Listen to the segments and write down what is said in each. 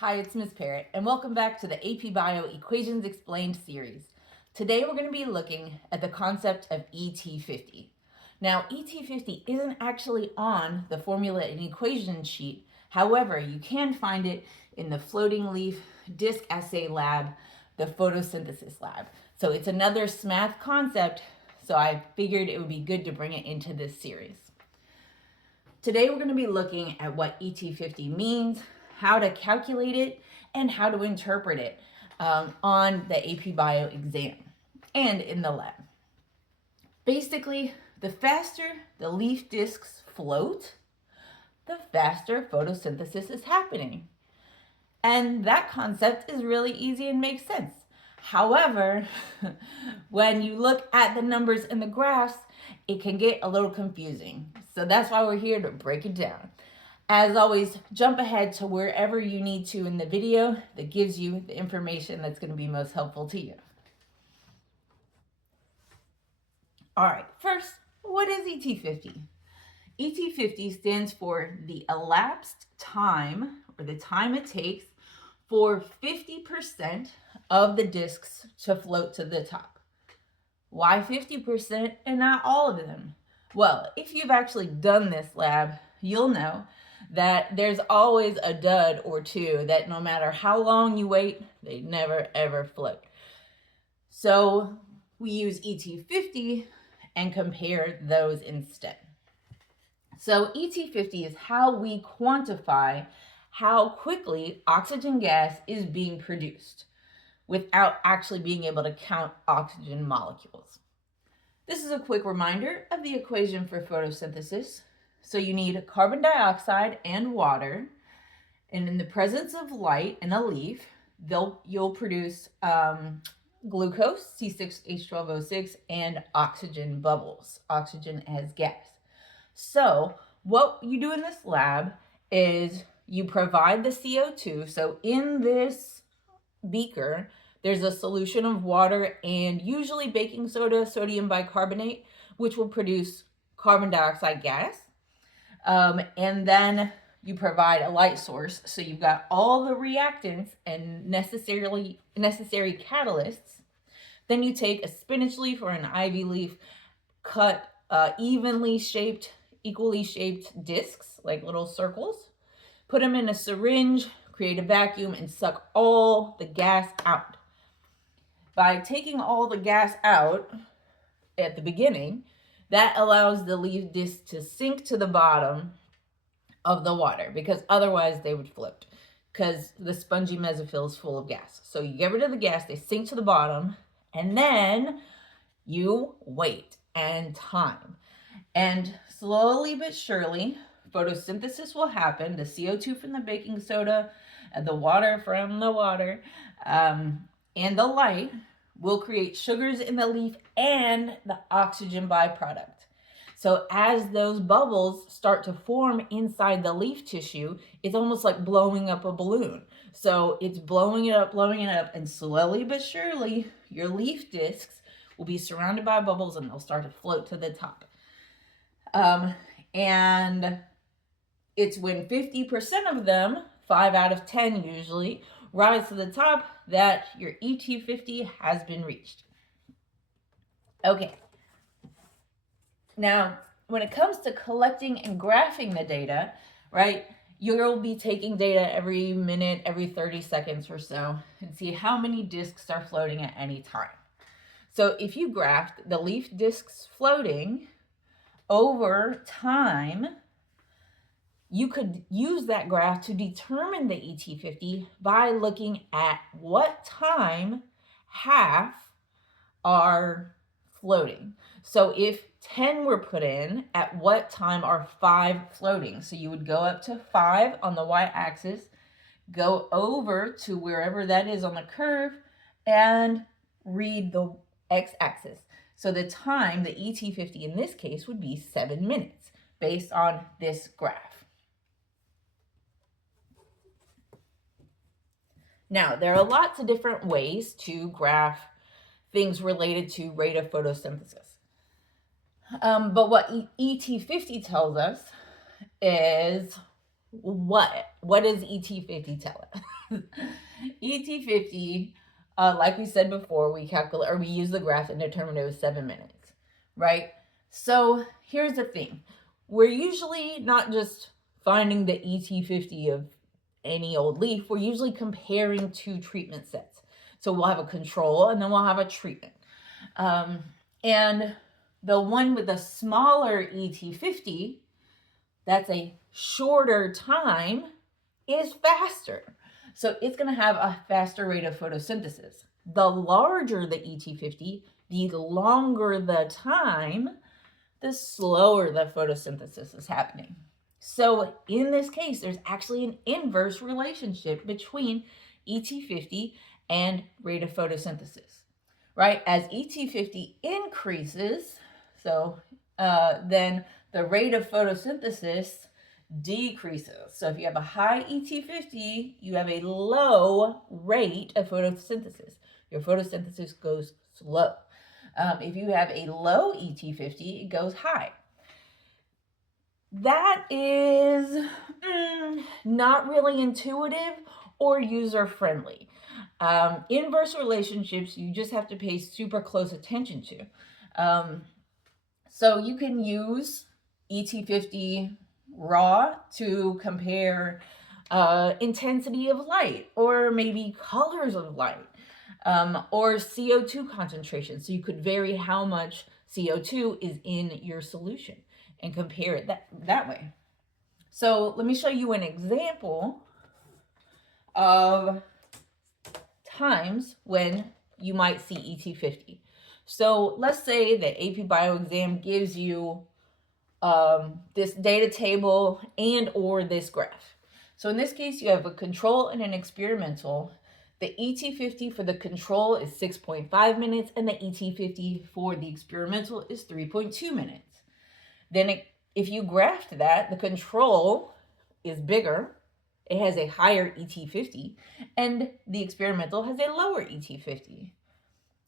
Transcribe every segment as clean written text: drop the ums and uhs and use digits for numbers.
Hi, it's Ms. Parrott, and welcome back to the AP Bio Equations Explained series. Today we're going to be looking at the concept of ET50. Now, ET50 isn't actually on the formula and equation sheet. However, you can find it in the Floating Leaf Disk Assay lab, the Photosynthesis lab. So it's another SMATH concept, so I figured it would be good to bring it into this series. Today we're going to be looking at what ET50 means, how to calculate it, and how to interpret it on the AP Bio exam and in the lab. Basically, the faster the leaf disks float, the faster photosynthesis is happening. And that concept is really easy and makes sense. However, when you look at the numbers in the graphs, it can get a little confusing. So that's why we're here to break it down. As always, jump ahead to wherever you need to in the video that gives you the information that's going to be most helpful to you. All right, first, what is ET50? ET50 stands for the elapsed time, or the time it takes for 50% of the disks to float to the top. Why 50% and not all of them? Well, if you've actually done this lab, you'll know that there's always a dud or two that no matter how long you wait, they never ever float. So we use ET50 and compare those instead. So ET50 is how we quantify how quickly oxygen gas is being produced without actually being able to count oxygen molecules. This is a quick reminder of the equation for photosynthesis. So you need carbon dioxide and water, and in the presence of light in a leaf, you'll produce glucose, C6H12O6, and oxygen bubbles, oxygen as gas. So what you do in this lab is you provide the CO2. So in this beaker, there's a solution of water and usually baking soda, sodium bicarbonate, which will produce carbon dioxide gas. And then you provide a light source. So you've got all the reactants and necessary catalysts. Then you take a spinach leaf or an ivy leaf, cut equally shaped discs, like little circles, put them in a syringe, create a vacuum, and suck all the gas out. By taking all the gas out at the beginning, that allows the leaf disc to sink to the bottom of the water, because otherwise they would float, because the spongy mesophyll is full of gas. So you get rid of the gas, they sink to the bottom, and then you wait and time. And slowly but surely, photosynthesis will happen. The CO2 from the baking soda, the water from the water, and the light will create sugars in the leaf and the oxygen byproduct. So as those bubbles start to form inside the leaf tissue, it's almost like blowing up a balloon. So it's blowing it up, and slowly but surely, your leaf discs will be surrounded by bubbles and they'll start to float to the top. And it's when 50% of them, 5 out of 10 usually, rise to the top, that your ET50 has been reached. Okay. Now, when it comes to collecting and graphing the data, right, you'll be taking data every minute, every 30 seconds or so, and see how many disks are floating at any time. So if you graphed the leaf disks floating over time, you could use that graph to determine the ET50 by looking at what time half are floating. So if 10 were put in, at what time are 5 floating? So you would go up to 5 on the y-axis, go over to wherever that is on the curve, and read the x-axis. So the time, the ET50 in this case, would be 7 minutes based on this graph. Now, there are lots of different ways to graph things related to rate of photosynthesis. But what ET50 tells us is what does ET50 tell us? ET50, like we said before, we use the graph and determine it was 7 minutes, right? So here's the thing. We're usually not just finding the ET50 of any old leaf. We're usually comparing two treatment sets. So we'll have a control and then we'll have a treatment. And the one with the smaller ET50, that's a shorter time, is faster. So it's going to have a faster rate of photosynthesis. The larger the ET50, the longer the time, the slower the photosynthesis is happening. So in this case, there's actually an inverse relationship between ET50 and rate of photosynthesis, right? As ET50 increases, then the rate of photosynthesis decreases. So if you have a high ET50, you have a low rate of photosynthesis. Your photosynthesis goes slow. If you have a low ET50, it goes high. That is not really intuitive or user-friendly. Inverse relationships, you just have to pay super close attention to. So you can use ET50 raw to compare intensity of light, or maybe colors of light, or CO2 concentration. So you could vary how much CO2 is in your solution and compare it that way. So let me show you an example of times when you might see ET50. So let's say the AP Bio exam gives you this data table and or this graph. So in this case, you have a control and an experimental. The ET50 for the control is 6.5 minutes, and the ET50 for the experimental is 3.2 minutes. Then if you graphed that, the control is bigger, it has a higher ET50, and the experimental has a lower ET50.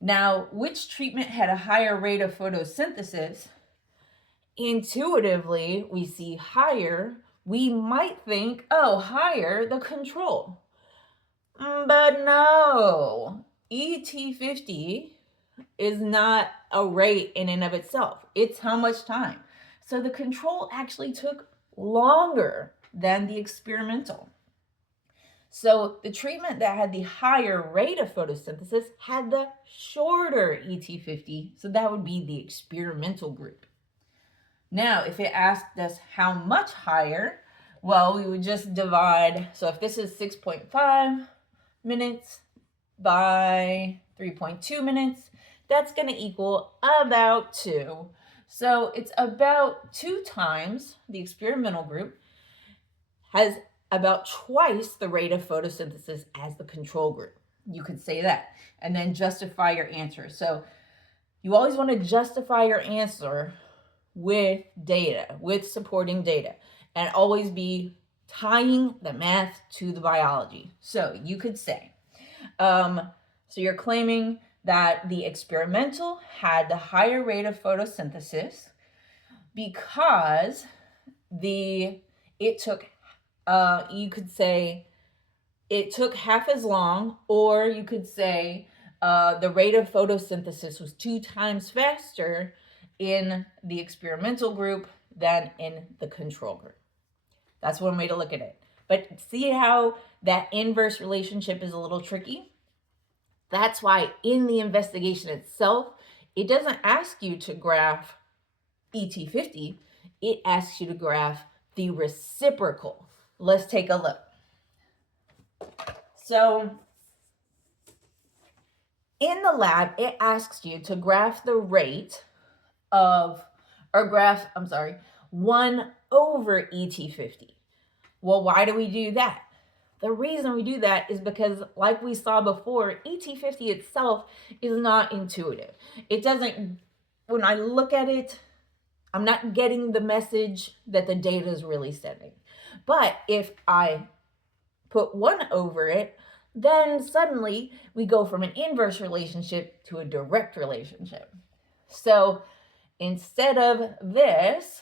Now, which treatment had a higher rate of photosynthesis? Intuitively, we see higher. We might think, oh, higher, the control. But no, ET50 is not a rate in and of itself. It's how much time. So the control actually took longer than the experimental. So the treatment that had the higher rate of photosynthesis had the shorter ET50. So that would be the experimental group. Now, if it asked us how much higher, well, we would just divide. So if this is 6.5 minutes by 3.2 minutes, that's going to equal about 2. So it's about 2 times the experimental group has about twice the rate of photosynthesis as the control group. You could say that and then justify your answer. So you always want to justify your answer with data, with supporting data, and always be tying the math to the biology. So you could say, so you're claiming that the experimental had the higher rate of photosynthesis because it took, you could say it took half as long, or you could say the rate of photosynthesis was 2 times faster in the experimental group than in the control group. That's one way to look at it. But see how that inverse relationship is a little tricky? That's why in the investigation itself, it doesn't ask you to graph ET50, it asks you to graph the reciprocal. Let's take a look. So in the lab, it asks you to graph the rate of, 1 over ET50. Well, why do we do that? The reason we do that is because, like we saw before, ET50 itself is not intuitive. It doesn't, when I look at it, I'm not getting the message that the data is really sending. But if I put 1 over it, then suddenly we go from an inverse relationship to a direct relationship. So instead of this,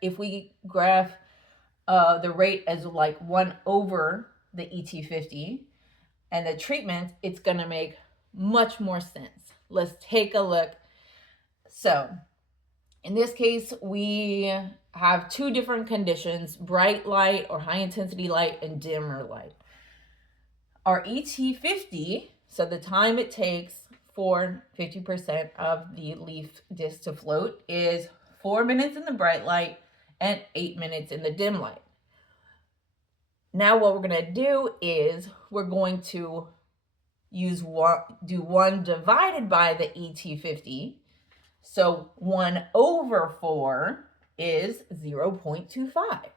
if we graph the rate as like 1 over the ET50 and the treatment, it's going to make much more sense. Let's take a look. So in this case, we have two different conditions: bright light or high intensity light and dimmer light. Our ET50, so the time it takes for 50% of the leaf disc to float, is 4 minutes in the bright light and 8 minutes in the dim light. Now what we're going to do is we're going to do 1 divided by the ET50. So 1/4 is 0.25.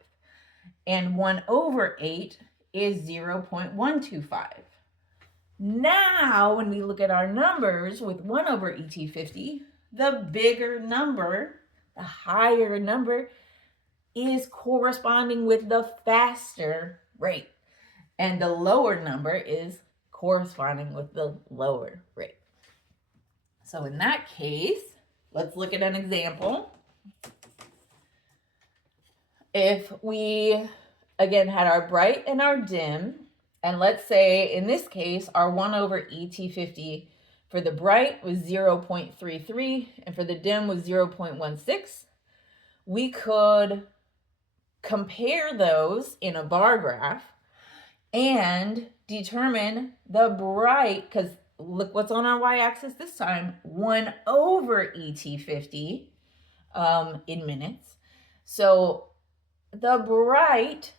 And 1/8 is 0.125. Now, when we look at our numbers with 1/ET50, the bigger number, the higher number, is corresponding with the faster rate. And the lower number is corresponding with the lower rate. So in that case, let's look at an example. If we, again, had our bright and our dim, and let's say in this case, our 1/ET50 for the bright was 0.33 and for the dim was 0.16, we could compare those in a bar graph and determine the bright, because look what's on our y-axis this time, 1/ET50 in minutes. So the bright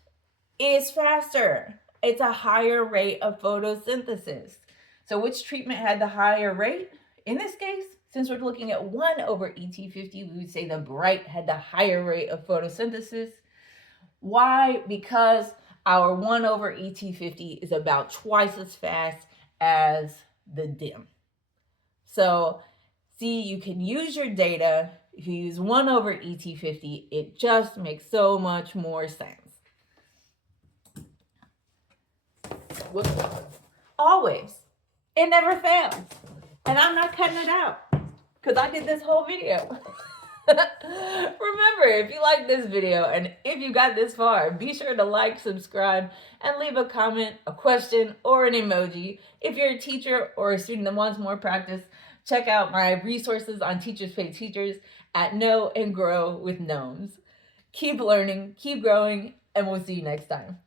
is faster. It's a higher rate of photosynthesis. So which treatment had the higher rate? In this case, since we're looking at 1/ET50, we would say the bright had the higher rate of photosynthesis. Why? Because our 1/ET50 is about twice as fast as the dim. So see, you can use your data. If you use 1/ET50, it just makes so much more sense. Always. It never fails. And I'm not cutting it out because I did this whole video. Remember, if you like this video and if you got this far, be sure to like, subscribe, and leave a comment, a question, or an emoji. If you're a teacher or a student that wants more practice, check out my resources on Teachers Pay Teachers at Know and Grow with Gnomes. Keep learning, keep growing, and we'll see you next time.